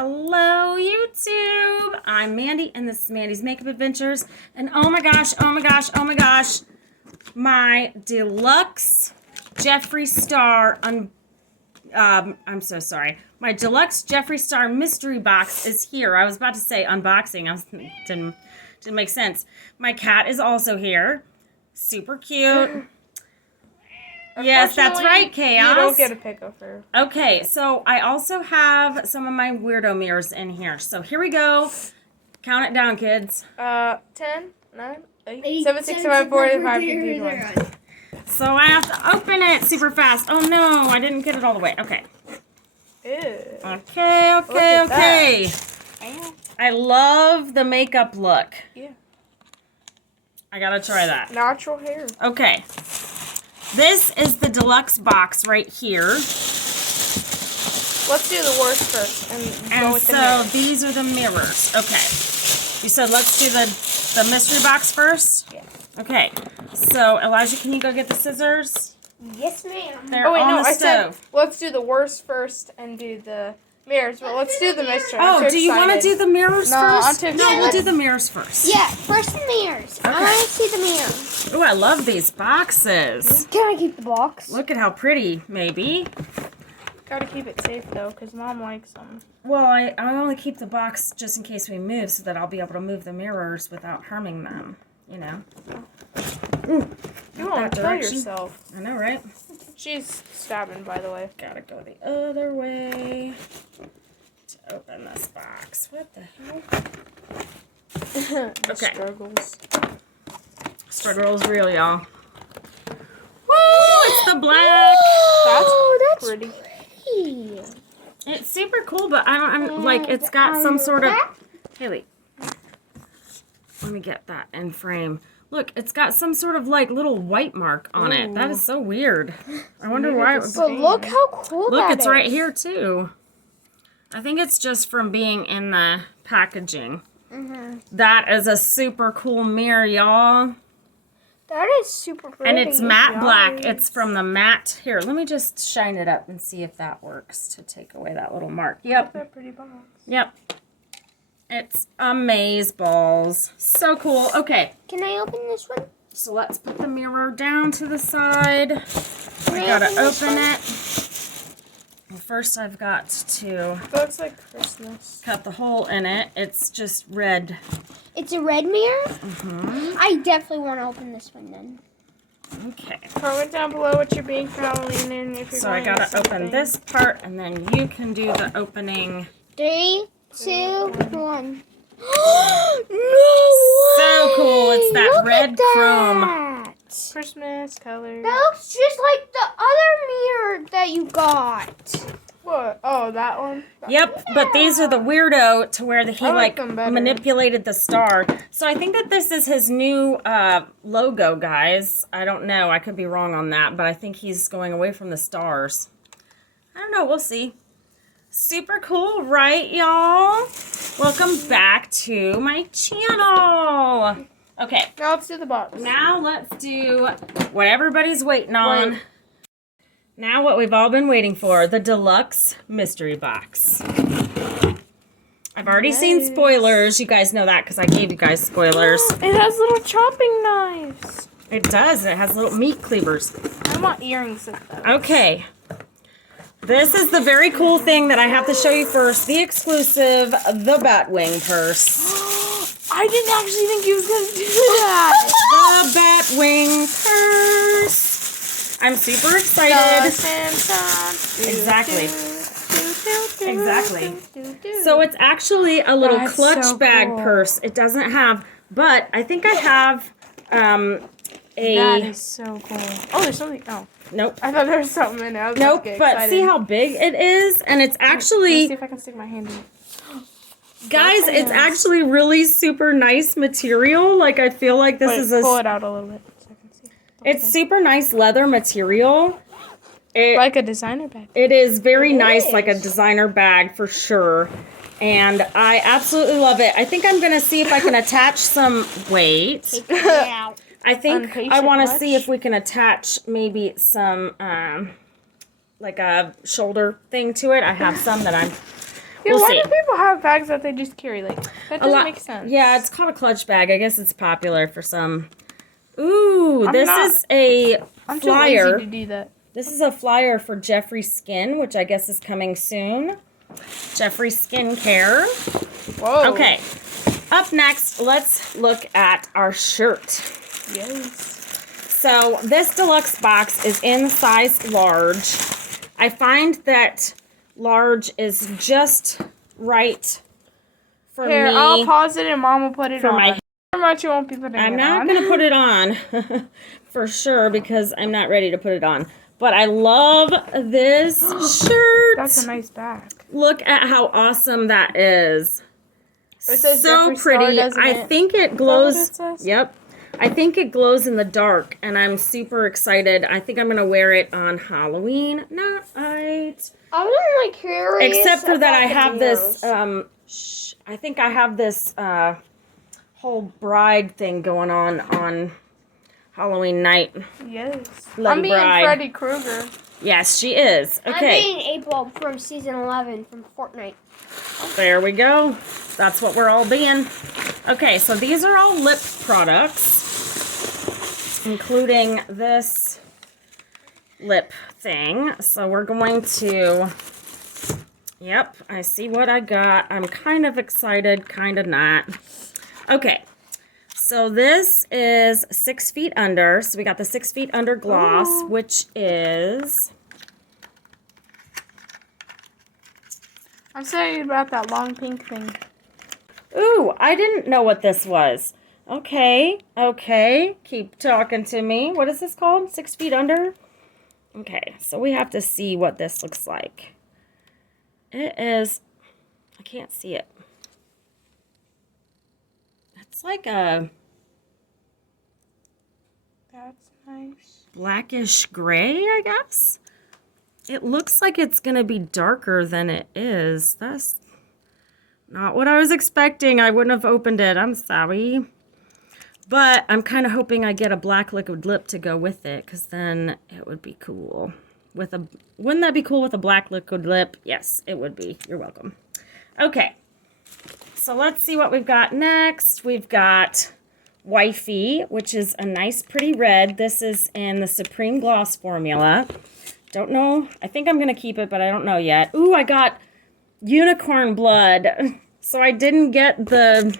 Hello YouTube, I'm Mandy and this is Mandy's Makeup Adventures, and oh my gosh, my deluxe Jeffree Star I'm so sorry. My deluxe Jeffree Star mystery box is here. I was about to say unboxing. Didn't make sense. My cat is also here. Super cute. Yes, that's right, Chaos. You don't get a pick of her. Okay, so I also have some of my weirdo mirrors in here. So here we go. Count it down, kids. 10, 9, 8, 7, 6, 7, 4, 5, 51. So I have to open it super fast. Oh no, I didn't get it all the way. Okay. Ew. Okay. I love the makeup look. Yeah. I gotta try that. Natural hair. Okay. This is the deluxe box right here. Let's do the worst first and go with the mirrors. So these are the mirrors. Okay. You said let's do the mystery box first? Yeah. Okay. So Elijah, can you go get the scissors? Yes, ma'am. They're on the stove. Said let's do the worst first and do the mirrors, but let's do the mystery. Oh, do you want to do the mirrors first? I'm too excited. No, we'll do the mirrors first. Yeah, first the mirrors. Okay. I want to see the mirrors. Oh, I love these boxes. Can I keep the box? Look at how pretty, maybe. Gotta keep it safe though, because Mom likes them. Well, I only keep the box just in case we move so that I'll be able to move the mirrors without harming them, you know. Ooh, You won't kill yourself. I know, right? She's stabbing, by the way. Gotta go the other way to open this box. What the hell? The Okay. struggles. Struggle is real, y'all. Woo! It's the black. That's pretty. It's super cool, but I'm like, it's got some sort of. Haley, let me get that in frame. Look, it's got some sort of like little white mark on it. That is so weird. I wonder why it was. But look how cool Look, that it's is. right here too. I think it's just from being in the packaging. That is a super cool mirror, y'all. That is super pretty. And it's matte black. It's from the matte. Here, let me just shine it up and see if that works to take away that little mark. Yep. That pretty box. Yep. It's amazeballs. So cool. Okay. Can I open this one? So let's put the mirror down to the side. I gotta open it. Well, first I've got to It looks like Christmas. cut the hole in it. It's just red. It's a red mirror? I definitely want to open this one then. Okay. Comment down below what you're being for Halloween and if you're So I going gotta to open something. this part and then you can do the opening. 3, 2, 1. No So cool. It's that Look red at chrome. that. Christmas color. That looks just like the other mirror that you got. What? Oh, that one? Yep, but these are the weirdo to where he I like like them better. manipulated the star. So I think that this is his new logo, guys. I don't know. I could be wrong on that, but I think he's going away from the stars. I don't know. We'll see. Super cool, right, y'all? Welcome back to my channel. Okay, Now let's do the box. now let's do what everybody's waiting on. Wait. Now what we've all been waiting for, the deluxe mystery box. I've already seen spoilers. You guys know that because I gave you guys spoilers. It has little chopping knives. It does. It has little meat cleavers. I want earrings with those. Okay. This is the very cool thing that I have to show you first. The exclusive, the Batwing purse. I didn't actually think he was going to do that. The Batwing purse. I'm super excited. Exactly. Exactly. So it's actually a little That's clutch so bag cool. purse. It doesn't have, but I think I have That is so cool. Oh, there's something. Oh, nope. I thought there was something in it. I was Nope, get but excited. see how big it is? And it's Let me actually, see if I can stick my hand in it. guys, it's actually really super nice material. Like, I feel like this Wait, is pull it out a little bit so I can see. it's super nice leather material. Like a designer bag. It is very nice, like a designer bag for sure. And I absolutely love it. I think I'm going to see if I can attach some, wait. I think I want to see if we can attach maybe some, like a shoulder thing to it. I have some that I'm Yeah, We'll why see. do people have bags that they just carry? Like, that doesn't make sense. Yeah, it's called a clutch bag. I guess it's popular for some. Ooh, I'm this is a I'm flyer. too lazy to do that. This is a flyer for Jeffree Skin, which I guess is coming soon. Jeffree Skincare. Whoa. Okay. Up next, let's look at our shirt. Yes. So this deluxe box is in size large. I find that large is just right for Here, me. I'll pause it and Mom will put it for on. my How much you won't be putting I'm it not on? going to put it on for sure because I'm not ready to put it on. But I love this shirt. That's a nice bag. Look at how awesome that is. It says So Jeffree Star, pretty. doesn't I it? think it Is that what glows. it says? Yep. I think it glows in the dark, and I'm super excited. I think I'm going to wear it on Halloween night. I was like curious. Except for that I about the have mirrors. this, I think I have this whole bride thing going on Halloween night. Yes. Lady I'm being Bride. Freddy Krueger. Yes, she is. I'm Okay, being April from season 11 from Fortnite. there we go. That's what we're all being. Okay, so these are all lip products, including this lip thing. So we're going to, yep, I see what I got. I'm kind of excited, kind of not. Okay, so this is 6 Feet Under. So we got the 6 Feet Under gloss, Ooh. which is... I'm sorry about that long pink thing. Ooh, I didn't know what this was. Okay, keep talking to me. What is this called? 6 Feet Under? Okay, so we have to see what this looks like. It is, I can't see it. It's like a That's nice. blackish gray, I guess. It looks like it's gonna be darker than it is. That's not what I was expecting. I wouldn't have opened it. I'm sorry. But I'm kind of hoping I get a black liquid lip to go with it, because then it would be cool. Wouldn't that be cool with a black liquid lip? Yes, it would be. You're welcome. Okay. So let's see what we've got next. We've got Wifey, which is a nice pretty red. This is in the Supreme Gloss formula. Don't know. I think I'm going to keep it, but I don't know yet. Ooh, I got unicorn blood. So I didn't get the...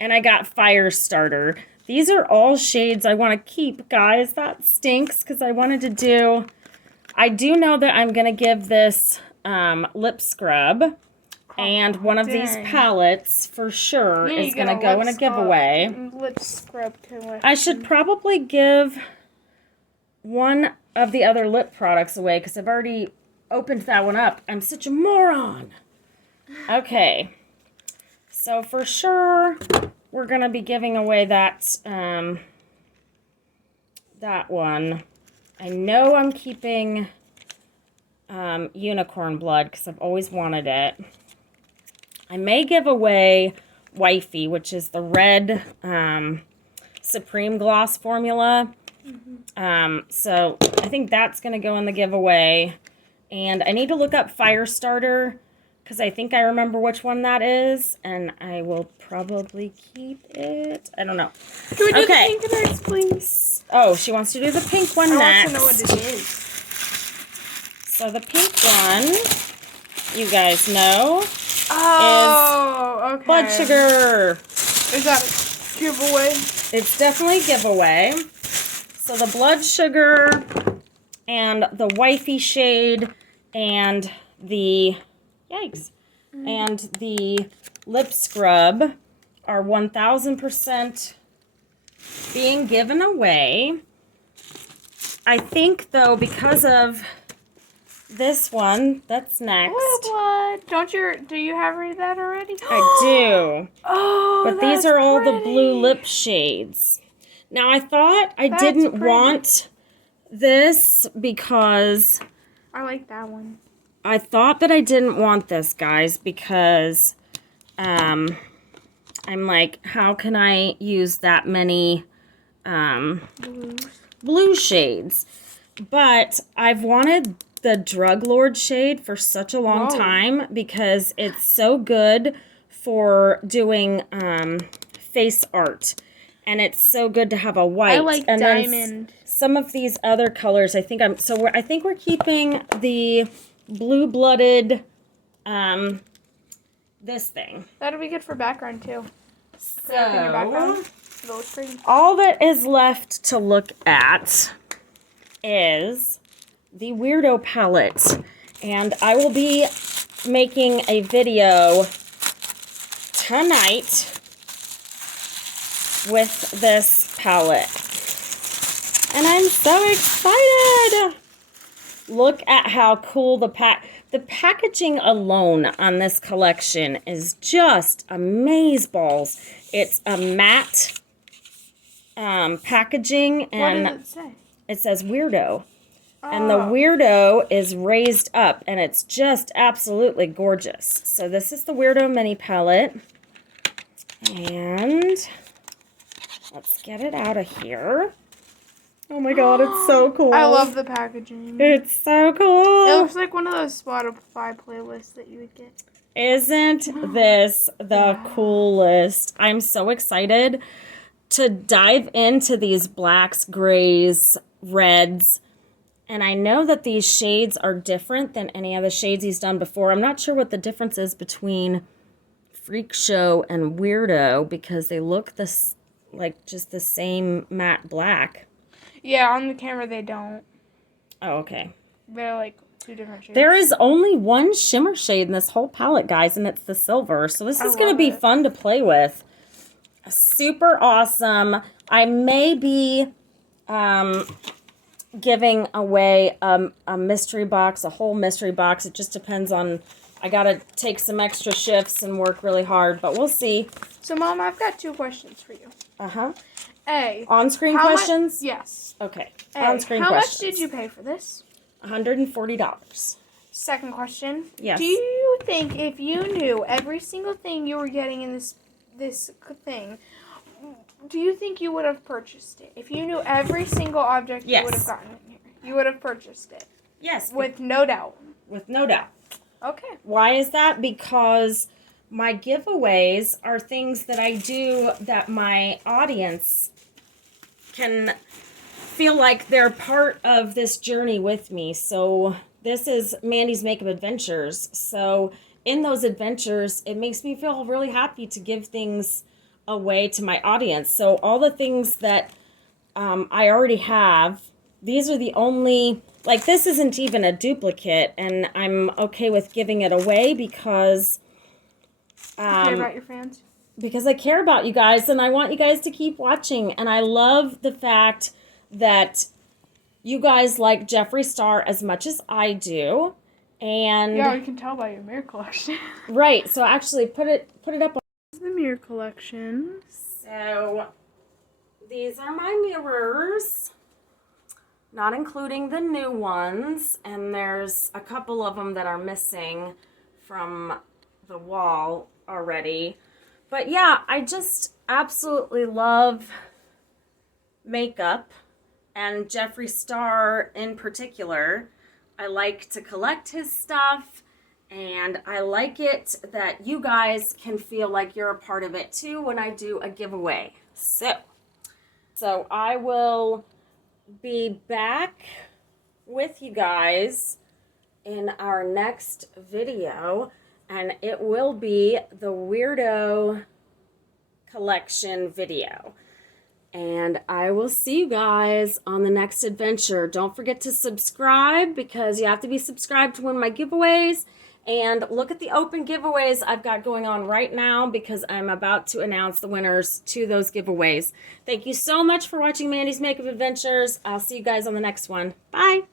And I got Fire Starter. These are all shades I want to keep, guys. That stinks because I wanted to do... I do know that I'm going to give this lip scrub. And one of these palettes, for sure, is going to go in a giveaway. Lip scrub collection. I should probably give one of the other lip products away because I've already opened that one up. I'm such a moron. Okay. So for sure, we're going to be giving away that, that one. I know I'm keeping unicorn blood because I've always wanted it. I may give away Wifey, which is the red Supreme Gloss formula. So I think that's going to go in the giveaway. And I need to look up Fire Starter because I think I remember which one that is. And I will probably keep it. I don't know. Can we do the pink next, please? Oh, she wants to do the pink one next. I want to know what it is. So the pink one, you guys know, Oh, okay. blood sugar. Is that a giveaway? It's definitely a giveaway. So the blood sugar and the Wifey shade and the, yikes, and the lip scrub are 1000% being given away. I think, though, because of this one, that's next. Oil blood. Do you have that already? I do. Oh, But these are all the blue lip shades. Now, I thought I didn't want this because... I like that one. I thought that I didn't want this, guys, because I'm like, how can I use that many blue shades? But I've wanted the Drug Lord shade for such a long time because it's so good for doing face art. And it's so good to have a white. I like and diamond. Then some of these other colors, I think I think we're keeping the blue-blooded this thing. That'll be good for background too. So Your background. It'll look pretty. all that is left to look at is the Weirdo palette. And I will be making a video tonight with this palette. And I'm so excited! Look at how cool the packaging alone on this collection is just amazeballs. It's a matte packaging, and what does it say? It says Weirdo. And the Weirdo is raised up, and it's just absolutely gorgeous. So this is the Weirdo mini palette. And let's get it out of here. Oh my god, it's so cool. I love the packaging. It's so cool. It looks like one of those Spotify playlists that you would get. Isn't this the coolest? I'm so excited to dive into these blacks, grays, reds. And I know that these shades are different than any of the shades he's done before. I'm not sure what the difference is between Freak Show and Weirdo because they look like just the same matte black. Yeah, on the camera they don't. Oh, okay. They're like two different shades. There is only one shimmer shade in this whole palette, guys, and it's the silver. So this is going to be fun to play with. Super awesome. I may be giving away a mystery box, a whole mystery box. It just depends on... I got to take some extra shifts and work really hard, but we'll see. So, Mom, I've got 2 questions for you. Uh-huh. A. On-screen questions? Yes. Okay. On-screen questions. How much did you pay for this? $140. Second question. Yes. Do you think if you knew every single thing you were getting in this thing, do you think you would have purchased it? If you knew every single object you would have gotten in here, you would have purchased it? Yes. With no doubt. With no doubt. Okay. Why is that? Because my giveaways are things that I do that my audience can feel like they're part of this journey with me. So this is Mandy's Makeup Adventures. So in those adventures, it makes me feel really happy to give things away to my audience. So all the things that I already have, these are the only... Like, this isn't even a duplicate, and I'm okay with giving it away because... you care about your fans? Because I care about you guys, and I want you guys to keep watching. And I love the fact that you guys like Jeffree Star as much as I do. And yeah, we can tell by your mirror collection. Right, so actually put it up on... This is the mirror collection. So, these are my mirrors. Not including the new ones, and there's a couple of them that are missing from the wall already. But yeah, I just absolutely love makeup, and Jeffree Star in particular. I like to collect his stuff, and I like it that you guys can feel like you're a part of it too when I do a giveaway. So I will be back with you guys in our next video, and it will be the Weirdo collection video. And I will see you guys on the next adventure. Don't forget to subscribe because you have to be subscribed to win my giveaways. And look at the open giveaways I've got going on right now because I'm about to announce the winners to those giveaways. Thank you so much for watching Mandy's Makeup Adventures. I'll see you guys on the next one. Bye.